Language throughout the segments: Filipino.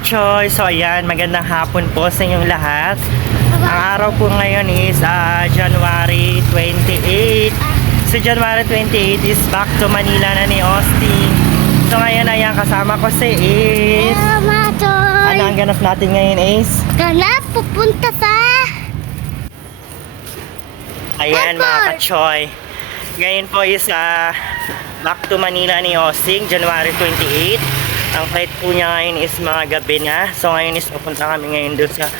ka-choy. So ayan, magandang hapon po sa inyong lahat. Ang araw po ngayon is January 28. So January 28 is back to Manila na ni Austin. So ngayon ayan, kasama ko si Ace. Hello, Choy. Ano ang ganap natin ngayon, Ace? Ganap, pupunta sa... Ayan mga ka-choy. Ngayon po is back to Manila ni Austin, January 28. Ang flight po niya ngayon is mga gabi na. So ngayon is pupunta kami ngayon doon sa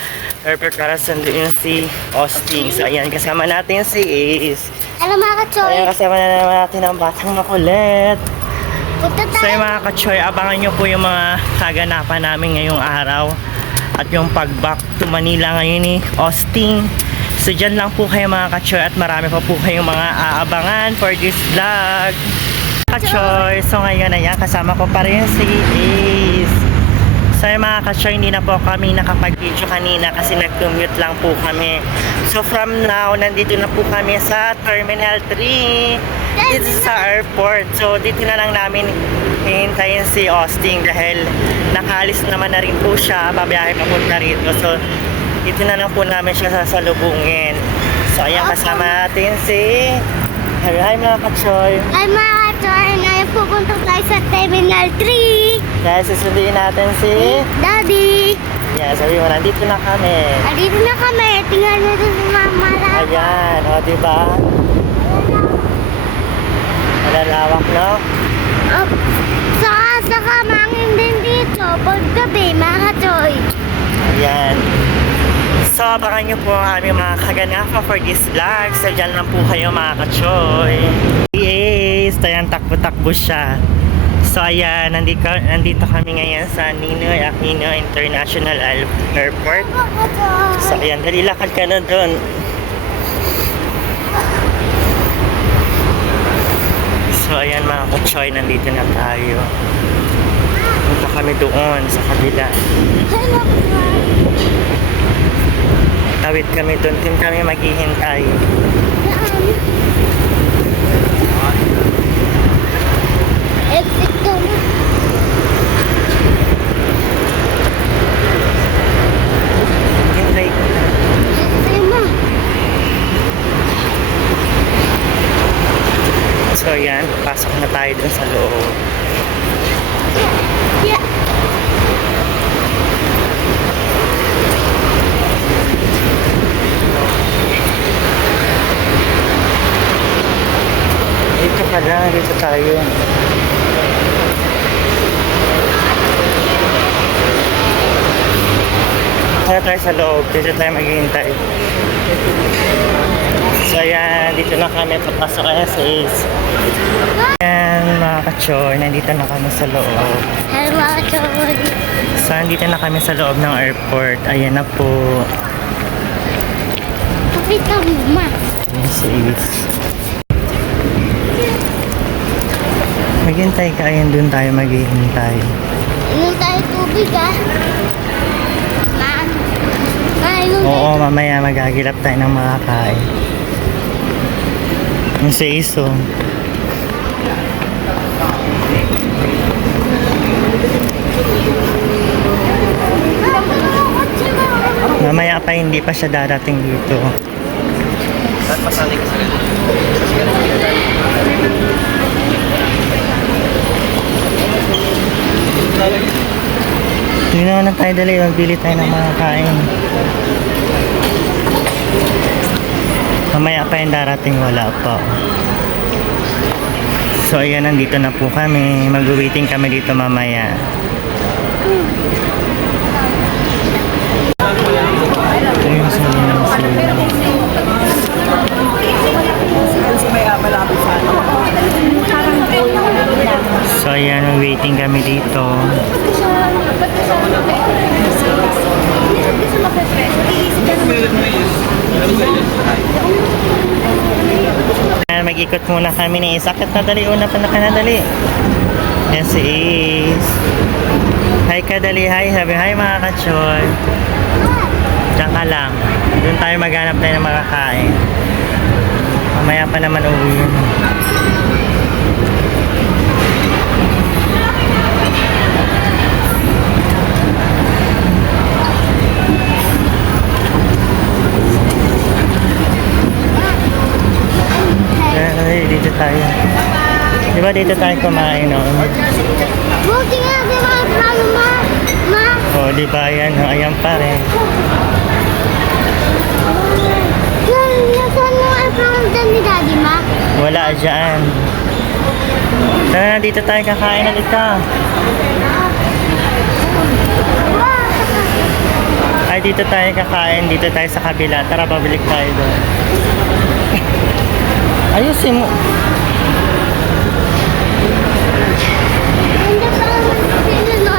airport para sunduin si Austin. So ayan, kasama natin si Ace. Hello mga Choy. Ayan, kasama na naman natin ang batang makulit. Punta So tayo. yung mga ka-choy, abangan nyo po yung mga kaganapan namin ngayong araw. At yung pag-back to Manila ngayon ni Austin. So dyan lang po kayo mga ka-choy at marami pa po kayong mga aabangan for this vlog. Ka-choy, so ngayon ayan, kasama ko pa rin si Ace. So yung mga ka-choy, hindi na po kami nakapag-video kanina kasi nag-commute lang po kami. So from now, nandito na po kami sa Terminal 3. Dito sa airport. So dito na lang namin hihintayin si Austin dahil nakaalis naman na rin po siya, babiyahe papunta rito. So dito na lang po namin siya sasalubungin. So ayan, kasama natin si... Hi mga ka-choy. Ay mga Choy, ngayon pupunta tayo sa Terminal 3. Dahil susunduin natin si... Daddy. Yeah, sabi mo, nandito na kami. Dito na kami. Tingnan mo doon sa mama. Ayan, o diba? Malalawak, no? Saka mangin din dito. Paggabi mga Choy. Ayan. So, abangan nyo po ang aming mga kaganapan for this vlog. So, dyan lang po kayo mga ka-choy. Yes! Ayan, takbo-takbo siya. So, ayan, nandito kami ngayon sa Ninoy Aquino International Airport. So, ayan, dali lakad ka na doon. So, ayan mga ka-choy, nandito na tayo. Punta kami doon sa kabila. Hello. Tawid kami doon, din kami maghihintay. Exit ka na. Hintay ko. Exit mo. So yan, pasok na tayo dun sa loob. Yeah. Dito ka lang, dito tayo. Kaya tayo sa loob, dito tayo maghihintay. So yan, dito na kami, papasok kaya sa Ace. Yan mga ka-choy, nandito na kami sa loob. Hello mga Choy. So nandito na kami sa loob ng airport. Ayan na po. Pakita mo ma. Yan si Ace. Maghintay ka, ayan dun tayo maghihintay. Inom tayo tubig ah. Inom Oo, tayo. mamaya maghahilap tayo ng makakain. Yung si Ace, oh. Mamaya pa hindi pa siya darating dito. Hindi naman na tayo dali, magbili tayo ng mga kain. Mamaya pa yung darating, wala pa. So ayan, nandito na po kami. Mag-waiting kami dito mamaya. Ito yung sili ng sili. So ayan, waiting kami dito. Ayan, mag-ikot muna kami ni Ace. Sakit na dali, una pa na ka na dali. Yan si Ace. Hi ka dali, hi. Sabi, hi mga ka-choy. Diyan ka lang. Doon tayo maghanap tayo ng makakain. Mamaya pa naman uwi yun. tayo. Di ba dito tayo kumain, no? Buti nga, di ba, paano ma? O, di ba yan? O, ayan pa rin. Yan, nasaan mo ang pangalan ni Daddy, ma? Wala dyan. Tara, dito tayo kakain ulit ka. Ay, dito tayo kakain. Dito tayo sa kabila. Tara, pabalik tayo doon. Ayusin mo. Hindi pa ako sino no,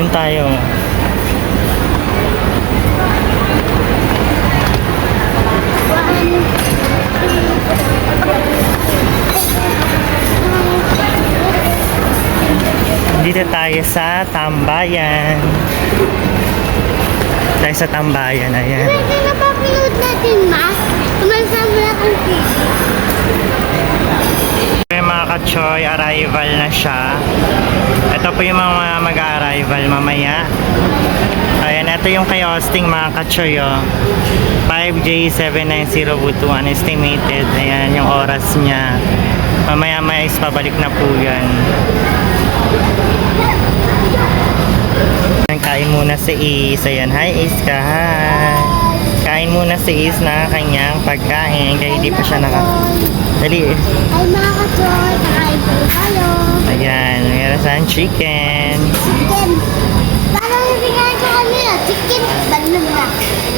Yun tayo. Dito tayo sa Tambayan. Tayo sa Tambayan, ayan. Pwede na pa pinod natin, ma? Tumasama na akong TV. Yung mga ka-choy, arrival na siya. Ito po yung mga mag-arrival mamaya. Ayan, ito yung kay Austin mga ka-choy, oh. 5J79021 estimated. Ayan, yung oras niya. Mamaya-maya is pabalik na po yan. Kain muna si Is. Ayan, hi Iska, hi. Kain muna si Is na kanyang pagkain. Kaya hindi pa siya Dali. Ay, mga kachoy, kakain po kayo. Ayan, meron saan chicken. Chicken. Paano nabigyan ko kanina? Chicken. Bandang na.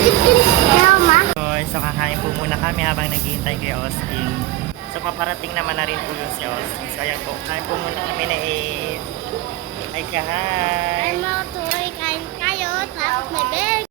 Chicken. Kaya, ma? So kakain po muna kami habang naghihintay kay Austin. So paparating naman na rin po yung si Austin. So ayan po, kain po muna kami na Ay ka, hi. Ay, mga kachoy, kain kayo. Tapos may bag.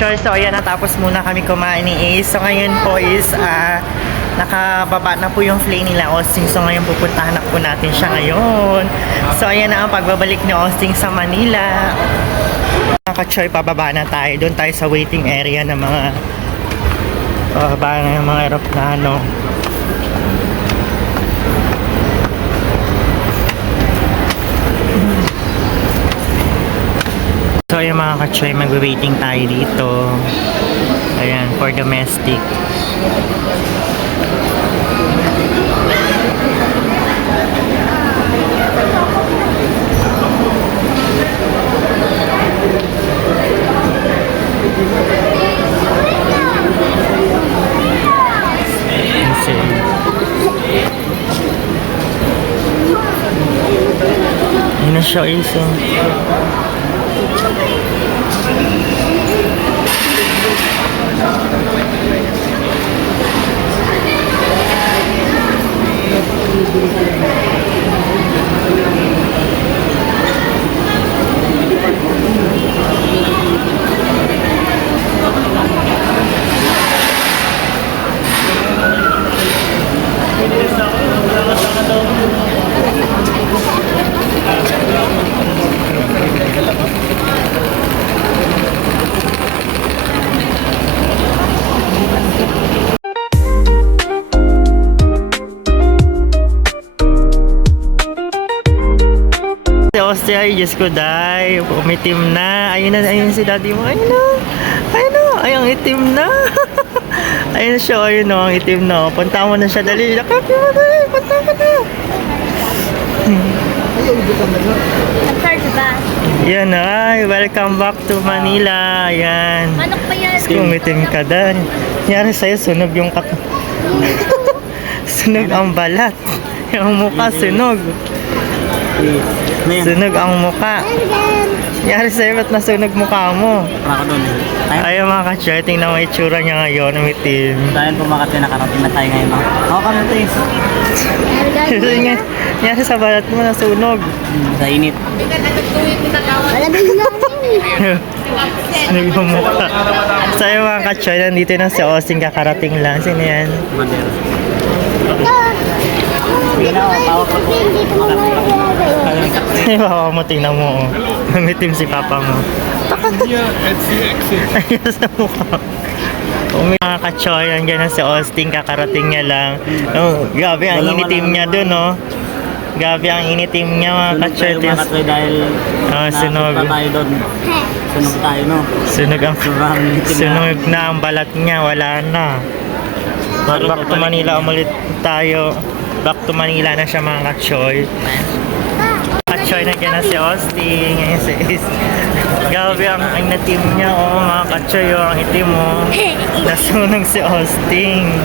Sure, so ayan, natapos muna kami kumain ni Ace. So ngayon po is nakababa na po yung flay nila Austin. So ngayon pupuntahan na po natin siya ngayon. So ayan na ang pagbabalik ni Austin sa Manila. Mga ka-choy, pababa na tayo. Doon tayo sa waiting area ng mga pababa na yung mga aeroplano. So ayan mga ka-choy, mag-waiting tayo dito. Ayan, for domestic. Yun na siya, Ilso. Si Austin, ay Diyos ko, day, umitim na. Ayun si daddy mo. Ayun na. Ay, ang itim na. Ayun siya, ayun na, ang itim na. Punta mo na siya, dali. Lakapin mo, dali. Punta ka na. Third ba? Yan, ay, welcome back to Manila. Ayan. Manok pa yan. Umitim ka, dan. Nangyari sa'yo, sunog yung sunog ang balat. Yung mukha sunog. Ano yan? Sunog ang mukha. Yari sa'yo, ba't nasunog mukha mo? Ako doon. Ayaw mga ka-choy, tingnan mo yung itsura niya ngayon, umitim. Dahil pumakat na nakarating na tayo ngayon. Ako kami ito eh. Kasi nga, yari sa balat mo nasunog. Sa init. Wala ba yung namin? Sunog yung mukha. Sa'yo mga ka-choy, nandito na si Osing, kakarating lang. Sino yan? Mander. Hindi ko kayo chicken, dito mo na ilagay. Ay, baka mo, tingnan mo. Umitim si papa mo. Ayun sa mukha. Mga ka-choy, nandiyan na si Austin, kakarating niya lang. Oh, grabe, ang initim niya dun, no? Grabe, ang initim niya, mga ka-choy. Sunog dahil Sunog. napunta tayo doon. Sunog tayo, no? Sunog ang... Sobrang itim na. Sunog na ang balat niya, wala na. Back to Manila ulit tayo. Back to Manila na siya, mga ka-choy. Ka-choy, nandiyan na si Austin. Ngayon si Is. Grabe, ang natim niya, oh, mga ka-choy, oh, ang itim mo. Nasunog si Austin.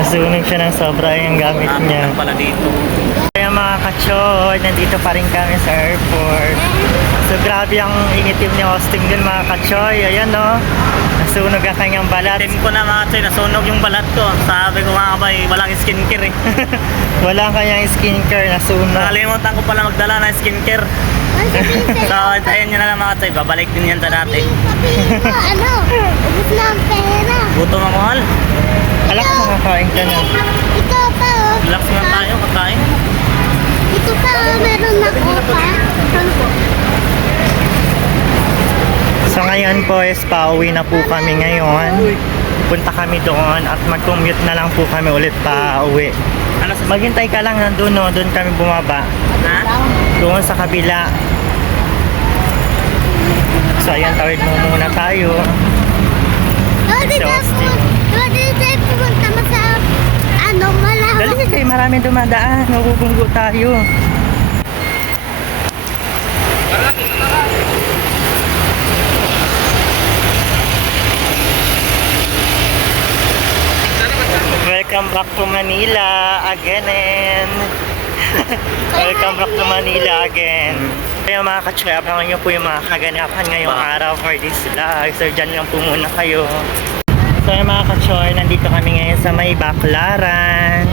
Nasunog siya ng sobra yung gamit niya. Pala dito. Kaya mga ka-choy, nandito pa rin kami sa airport. So grabe ang initim ni Austin din, mga ka-choy. Ayan, no? Nasunog ang kanyang balat. Tim ko na mga choy, nasunog yung balat ko. Sabi ko mga kabay, walang skincare eh. Wala kanyang skincare, nasunog. Nakalimutan ko pala magdala ng skincare. So, ayun nyo na lang mga choy, babalik din yan sa dati. Sabihin mo, ano? Ubus na ang pera. Gutom ako, mahal. Alak, makakain ka na. Ikaw pa, oh. Relax nga tayo, kakain. Ito pa, oh, meron ako pa. So ngayon po is pauwi na po kami ngayon. Punta kami doon at mag-commute na lang po kami ulit pa uwi. Ano sa... Maghintay ka lang nandun, no? Doon kami bumaba. Ha? Doon sa kabila. So ayan, tawid mo muna tayo. Oh, dito Austin. oh, dito tayo pumunta mo sa, ano, malawak. Dali kayo, maraming dumadaan. Nagugunggo tayo. Welcome back to Manila again and welcome back to Manila again. Kaya mga ka-choy, abangan nyo po yung mga kaganapan ngayong araw for this vlog. So dyan lang po muna kayo. So yung mga ka-choy, nandito kami ngayon sa may Baclaran.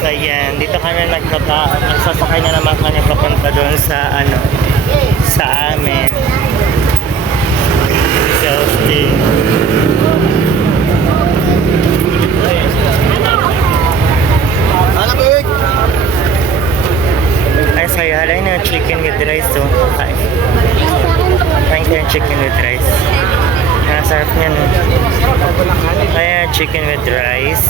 So yan, dito kami nagsasakay na naman kami papunta doon sa ano, sa amin. Selfie. Ay, sa'yo, halay na chicken with rice, oh. Kain. Kain ko yung chicken with rice. Sarap niyan, oh. Ayan, chicken with rice.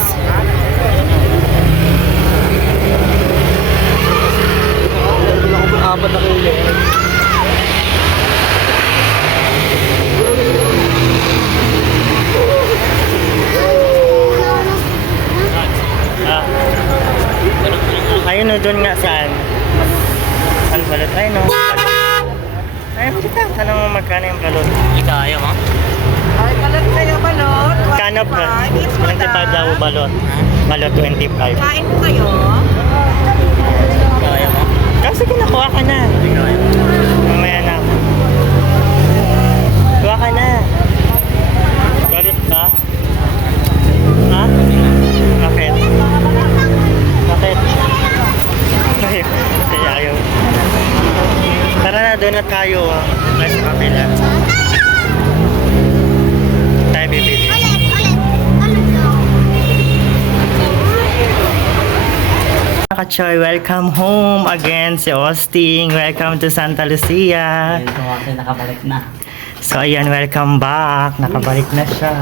Apat na kilo. Ah. Ayun, no, doon nga saan? Saan balot? Ayun, no. Balot. Ayun, dito. Tanong mo magkano yung balot. Ikaw, ayaw mo? Ay, balot kayo, balot. Kano ba? 25 daw balot. Balot 25. Kain po kayo. Ikaw, ayaw mo? Kasi kinakuha ka na. Ikaw, ayaw mo? Mamaya na. Kuha ka na. Balot ka? Ha? Bakit? Bakit? Ayaw. Kaya ayaw. Tara na, doon na tayo. Nasa kapila. Tayo bibili. Kachoy, welcome home again si Austin. Welcome to Santa Lucia. Ayun, kumakain, nakabalik na. So ayan, welcome back. Nakabalik na siya.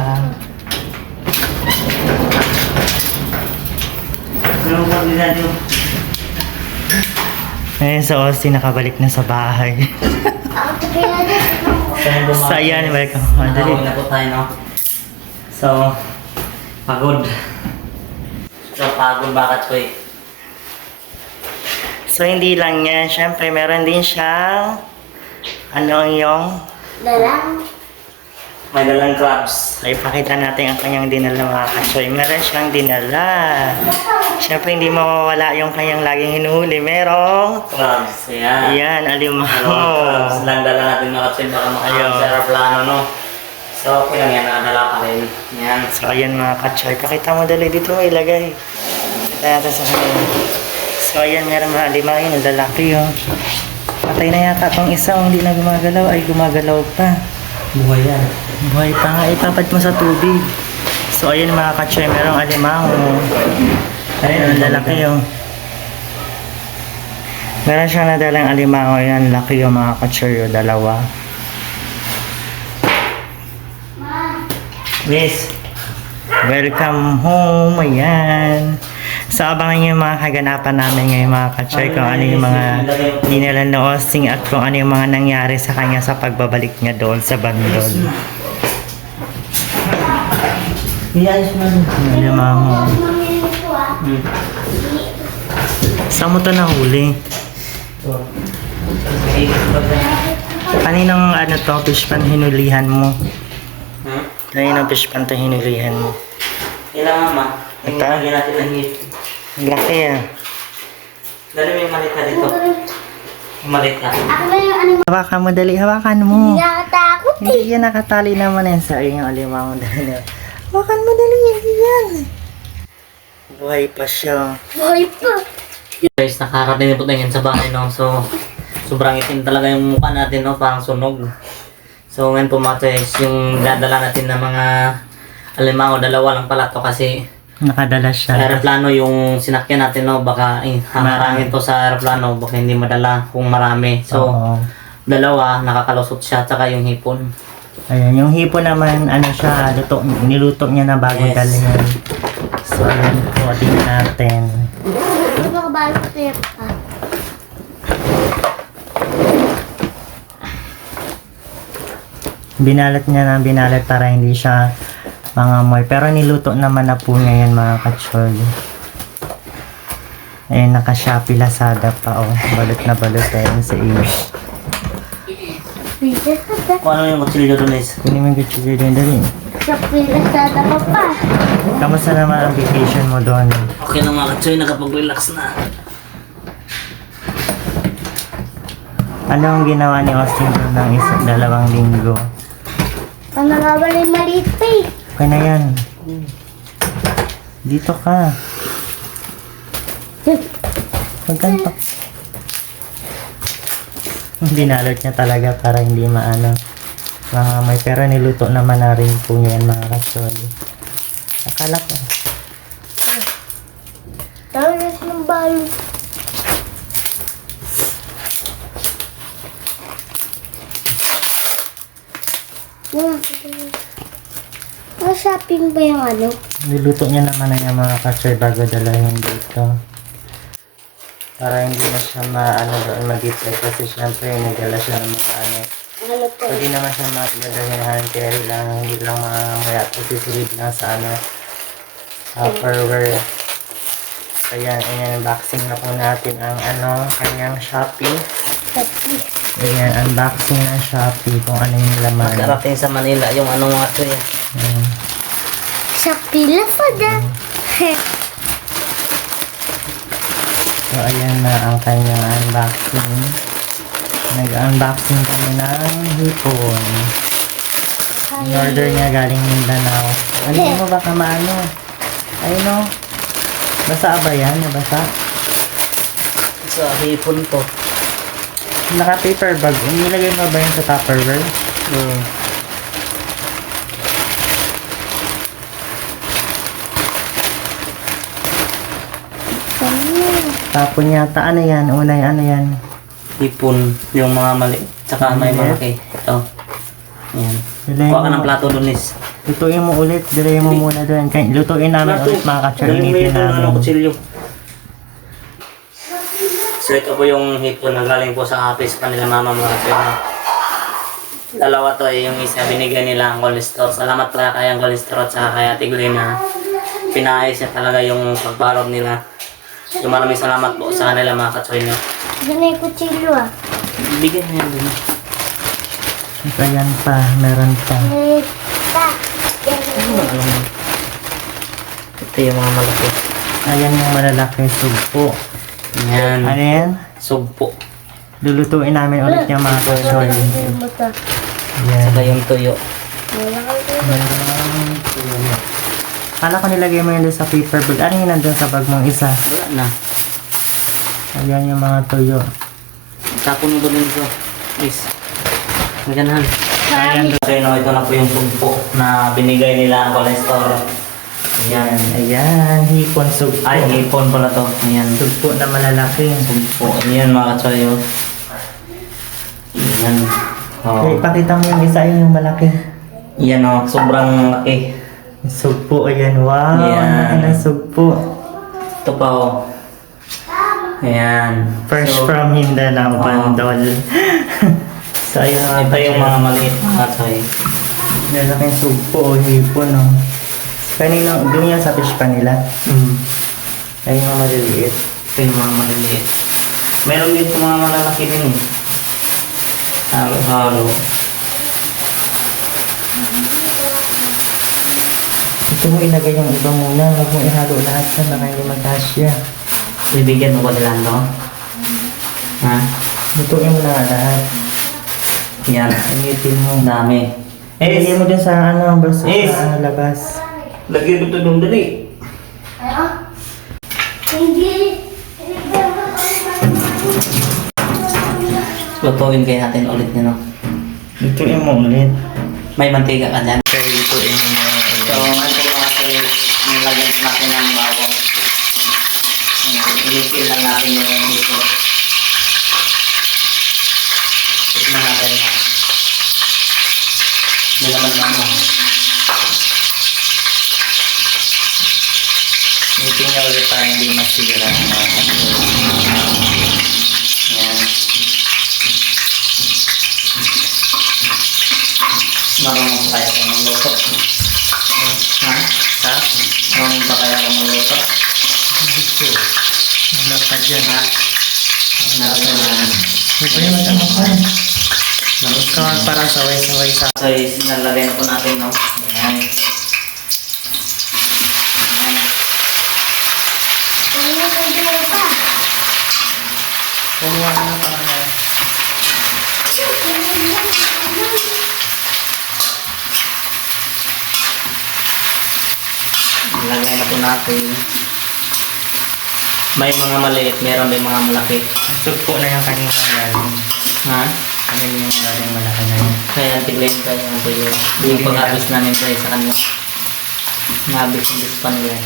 Ano ba nila nyo? Ngayon si Austin nakabalik na sa bahay. So ayan, welcome. Madali. Nakawin na po tayo, no? So, pagod. So, pagod bakit ko eh. So hindi lang yan, syempre meron din siyang ano yung Dalang. May dalang crabs. Ay, pakita natin ang kanyang dinala mga katsoy. Meron siyang dinala. Siyempre, hindi mawawala yung kanyang laging hinuhuli. Merong... Crabs, yan. Ayan, alimango. Crabs lang dala natin mga katsoy. Baka makakaroon Ayun. sa aeroplano, no? So, okay lang yan. Nakadala pa rin. Yan. So, ayan mga katsoy. Pakita mo dali dito mo ilagay. Pakita natin sa kanya. So, ayan, meron mga alimango yun. Lalaki yun. Patay na yata itong isa. Hindi na gumagalaw. Ay, gumagalaw pa. Buhay yan. Buhay pa nga, ipapad mo sa tubig. So, ayun mga katsoy, merong alimango. Ayun, ang lalaki yung. Meron siyang nadalang alimango, yan, laki yung mga katsoy, yung dalawa. Yes. Welcome home, ayan. So, abangan niyo yung mga kaganapan namin ngayon mga katsoy, kung ano yung mga dinala na Austin at kung ano yung mga nangyari sa kanya sa pagbabalik niya doon sa bandol. Iyayos mo. Alimango. Saan mo ito nahuli? Kaninang ano to, fish pan hinulihan mo? Kaninang fish pan to hinulihan mo? Kailangan ma. Ito? Lagyan natin ng hit. Ang laki ah. Dali may malit na dito. Malit na. Ako na yung ano. Hawakan mo dali, hawakan mo. Nakatakot eh. Hindi yan nakatali naman yan sa iyong alimango dali. Hawakan mo dali, hindi yan. Buhay pa siya. Boy pa. Guys, nakakarating po tayo sa bahay, no? So, sobrang itim talaga yung mukha natin, no? Parang sunog. So, ngayon po mga guys, yung dadala natin ng mga alimango, dalawa lang pala to kasi Nakadala sa siya. aeroplano yung sinakyan natin, no? Baka hamarangin to sa aeroplano, baka hindi madala kung marami. So, Oo. dalawa, nakakalusot siya, tsaka yung hipon. Ayan, yung hipon naman, ano siya, niluto niya na bago Yes. dalhin. So, ayan po, tingnan natin. Ano ba kabalot ko yan pa? Binalat niya na binalat para hindi siya mangamoy. Pero niluto naman na po niya yan mga katsoy. Ayan, naka-Shopee Lazada pa, oh. Balot na balot tayo sa iyo. Pwede ka ba? Kung ano yung kutsilyo doon is, Kunin mo yung kutsilyo din dali. Sa pilasada ka pa. Kamusta naman ang vacation mo doon? okay lang mga katsoy, nakapag-relax na. Ano ang ginawa ni Austin doon ng 2 linggo? Ang nakawala yung maliit pa eh. Okay na yan. Dito ka. Huwag kang pa. Binalot niya talaga para hindi maano. Mangamay. Pero niluto naman na rin po niya yan mga katsoy. Akala ko. Tapos ng balot. Shopping ba yung ano? Niluto niya naman na yung mga katsoy bago dalahin dito. Para hindi na siya maano doon mag-itay kasi syempre nagdala siya ng mga ano. Ano to? Pwede naman siya magdadahin carry lang, hindi lang mga sisilid lang sa ano. Tupperware. So yan, unboxing na po natin ang ano, kanyang Shopee. Ayan, unboxing ng Shopee kung ano yung laman. Karating sa Manila yung ano mga katsoy. Ayan. Sa pilasada. So ayan na ang kanyang unboxing. Nag-unboxing kami ng hipon. In-order niya galing Mindanao. Ano mo baka maano? Ayun o. Basa ba yan? Nabasa? Sa hipon to. Naka-paper bag. Nilagay mo ba yan sa Tupperware? Tapon yata. Ano yan? Unay ano yan? Hipon, yung mga mali. Tsaka may malaki. Ito. Ayan. Kuha ka ng plato doon is. Lutuin mo ulit. Dilayin mo muna doon. Lutuin namin ulit mga katsarinitin namin. Kutsilyo. So ito po yung hipon na galing po sa office pa nila mama mga kapatid. Dalawa to yung isa binigay nila ang Goldstar. Salamat pala kay ang Goldstar at saka kay Ate Glenn na pinaayos niya talaga yung pagbalot nila. So maraming salamat po sa kanila mga katsoy na. Diyan na yung kutsilyo ah. Bigyan na yan dun. Ayan pa. Meron pa. Eh, Ito yung mga malaki. Ayan yung malalaking sugpo. Yan. Ano yan? Sugpo. Lulutuin namin ulit yung mga kachoy. Ayan. Saka yung tuyo. Kala ko nilagay mo yun doon sa paper bag. Ano yung nandun sa bag mong isa? Wala na. Ayan yung mga tuyo. Tapon mo doon ito. Please. Maganahan. Ayan doon. Okay, no, ito na po yung sugpo na binigay nila ang Golden Store. Ayan. Ayan, hipon sugpo. Ay, hipon pala to. Ayan. Sugpo na malalaki. Sugpo. Ayan mga katsoyo. Ayan. Okay, Oh. pakita mo yung isa yung malaki. Ayan o, sobrang laki. Sugpo, ayan. Wow, Ayan. ang laki ng sugpo. Ito pa o. Ayan. Fresh So, from Mindanao, Bandol. So, ayun mga ito yung mga maliit mga katsoyo. lalaking sugpo o hipon, no? Kanina, doon yan sa fish pa nila. Ayun yung maliliit. Ito yung mga maliliit. Meron dito mga malalaki din eh. Halo-halo. Ito mo ilagay yung iba muna. Huwag mo ihalo lahat yan. Baka hindi magkasya. Bibigyan mo ba nila ito? Ha? Lutuin mo na nga lahat. Yan. Initin mo. Ang dami. Ilagay mo din sa ano, baso Yes. sa labas. Lagyan mo ito doon dali. Hindi. Lutuin kayo natin ulit niya, no? Lutuin mo ulit. May mantiga ka dyan. Kaya lutuin mo na So, ano mga kasi nilagyan natin ng bawang. Ayan, ilipil lang natin yung dito. Tikman natin na. Hindi naman mo. Lutuin niya ulit para hindi masira. Ayan. Marunong pa kaya kung magluto? Ha? Ha? Marunong pa kaya kung magluto? Gusto. Wala pa dyan. Ha? Marunong. Ito yung ano ka. Ikaw para saway-saway sa... So, sinalagay na po natin, no? Ayan. Ayan. Kumuha ka na para na. Ilagay na po natin. May mga maliit, meron may mga malaki. Sugpo na yung kanina galing. Ha? Kanina yung galing malaki na yun. Kaya tiglayin tayo ng tuyo. Yung pag-abis namin tayo sa kanila. Nabis pa nila.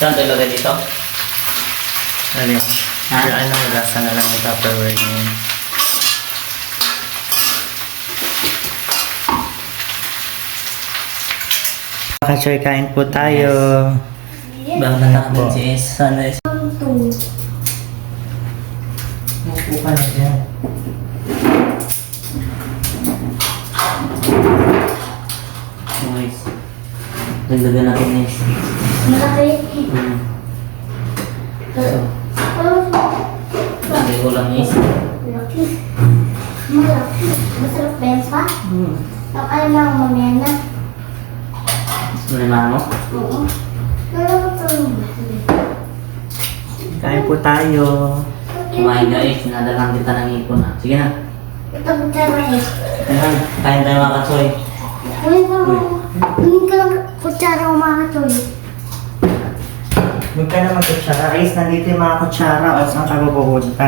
Saan tayo ilagay dito? Ano yun? Ha? Yung ano, lasa na lang yung Tupperware niya yun. Kachoy, kain po tayo. Bago natakot si Ace. Sana is. Upo ka na dyan. Ace. Dagdagan natin na Ace. Lagay ko lang Ace. Masarap ba yan pa? Alam na ako mamaya na. Lima mo? Oo. Nalabot sa Kain po tayo. Kumain ka Ace. Sinadalang kita ng ipon na. Sige na. Ito po tayo eh. Ayan. Kain tayo mga katsoy. Kunin ka lang kutsara o mga katoy. Huwag ka na magkutsara. Ace, nandito yung mga kutsara o saan ka pupunta.